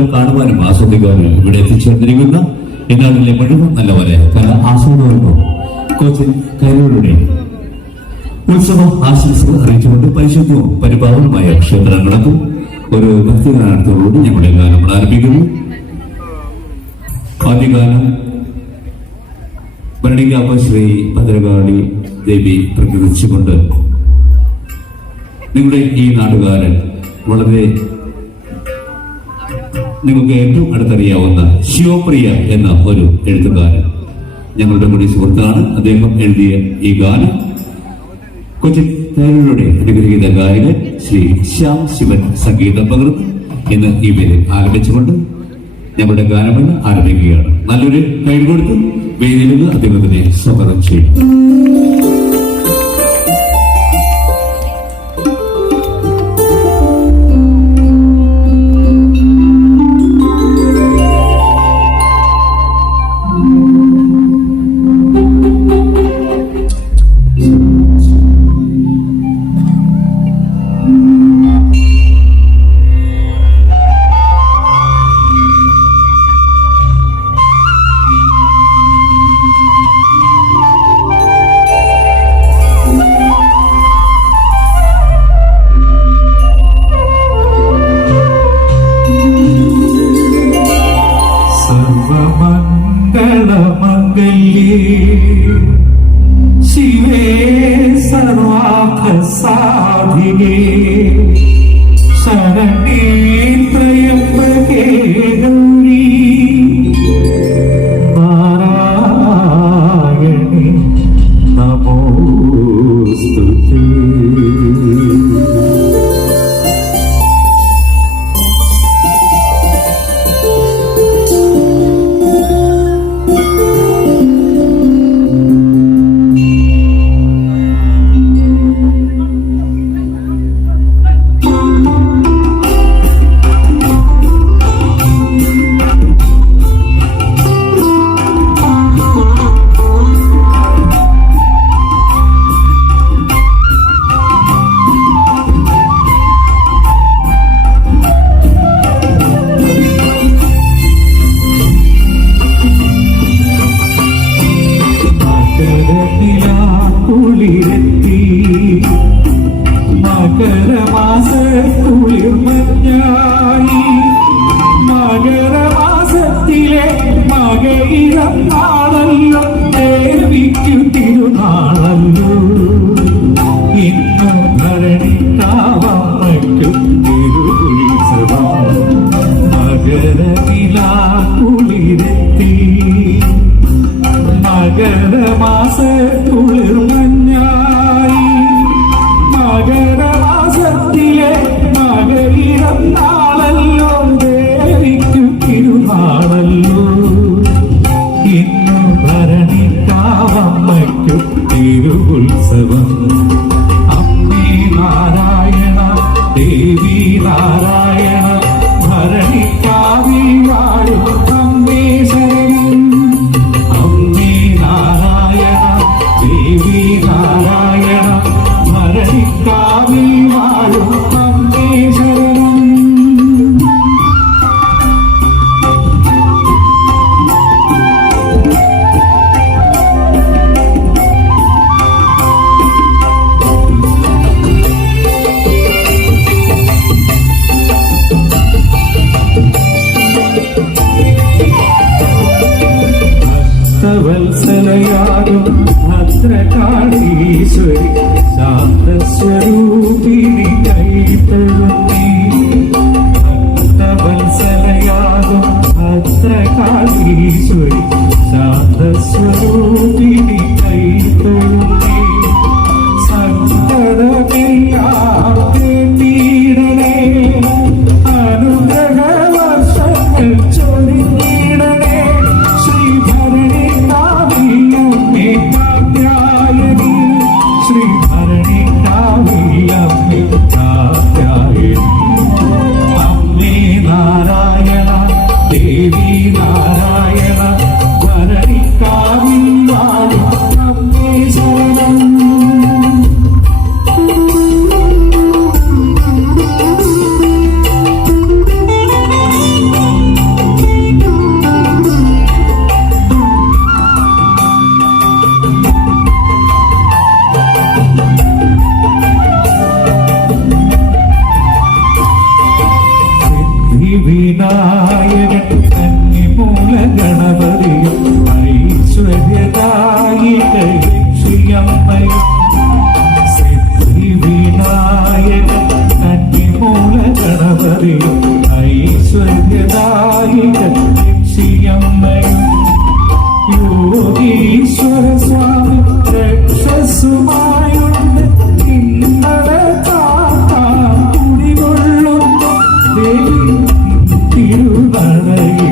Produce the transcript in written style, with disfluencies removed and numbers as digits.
കലകൾ കാണുവാനും ആസ്വദിക്കുവാനും ഇവിടെ എത്തിച്ചേർന്നിരിക്കുന്ന ഈ നാട്ടിലെ മുഴുവൻ നല്ലവരെ കല ആസ്വാദകർക്കും കോച്ചിൻ കൈകളുടെ ഉത്സവ ആശംസകൾ അറിയിച്ചുകൊണ്ട് പരിശുദ്ധവും പരിപാവനമായ ക്ഷേത്രങ്ങളെത്തും ഒരു ഭക്തിഗാനത്തോടുകൂടി ഞങ്ങളുടെ ഗാനം ആരംഭിക്കുന്നു. ആദ്യഗാനം ഭരണികാവ് ശ്രീ ഭദ്രകാളി ദേവി പ്രകീർത്തിച്ചുകൊണ്ട് നിങ്ങളുടെ ഈ നാടുകാരൻ വളരെ നിങ്ങൾക്ക് ഏറ്റവും അടുത്തറിയാവുന്ന ശിവപ്രിയ എന്ന ഒരു എഴുത്തുകാരൻ ഞങ്ങളുടെ കൂടി സുഹൃത്താണ്. അദ്ദേഹം എഴുതിയ ഈ ഗാനം കൊച്ചിൻ തേരുടെ അനുഗ്രഹീത ഗായകൻ ശ്രീ ശ്യാം ശിവൻ സംഗീതം പകർന്ന് ഇന്ന് ഈ പേര് ആരംഭിച്ചുകൊണ്ട് ഞങ്ങളുടെ ഗാനമെന്ന് ആരംഭിക്കുകയാണ്. നല്ലൊരു കൈ കൊടുത്ത് വേദിയിൽ നിന്ന് അദ്ദേഹത്തിനെ സ്വാഗതം ചെയ്യും. शिवे सर्वार्थ साधिके शरणे त्र्यंबके गौरी नारायणी नमोस्तुते. മകരമാസത്തിലെ മകയിരം നാളല്ലോ ദേവിക്കു തിരുനാളല്ലോ ഇന്നു ഭരണിക്കാവമ്മയ്ക്കു തിരുവുത്സവം മകരനിലാക്കുളിരെത്തി മകരമാസ കുളിർമഞ്ഞായി മകരമാസത്തിലെ മകയിരം നാളല്ലോ ദേവിക്കു തിരുനാളല്ലോ ഇന്നു ഭരണിക്കാവമ്മയ്ക്കു തിരുവുത്സവം. അമ്മേ നാരായണ ദേവി നാരായണ ഭരണിക്കാവിൽ വാഴും അമ്മേ ശരണം. അമ്മേ നാരായണ ദേവി നാരായണ ഭരണിക്കാവിൽ വാഴും അമ്മേ ശരണം. വത്സലയാകും ഭദ്രകാളീശ്വരി ശാന്തസ്വരൂപിണി കൈത്തരുന്നേ. ഭക്തവത്സലയാകും ഭദ്രകാളീശ്വരി ശാന്തസ്വരൂപിണി കൈത്തരുന്നേ. സങ്കടമെല്ലാം തേടിയിടണേ അനുഗ്രഹ വർഷങ്ങൾ ചൊരിഞ്ഞിടണേ. ശ്രീഭരണി കാവ്യമ്മേ കാത്യായനി ശ്രീഭരണി കാവ്യമ്മേ കാത്യായനി. വിനായകൻ കന്നിമൂല ഗണപതിയും ഐശ്വര്യദായിക ലക്ഷ്മിയമ്മയും വിനായകൻ കന്നിമൂല ഗണപതിയും ഐശ്വര്യദായിക ലക്ഷ്മിയമ്മയും യോഗീശ്വര സ്വാമി രക്ഷസുമായുണ്ട് ഇന്നലെ കുടികൊള്ളുന്നു ദേവി തിരുനടയിൽ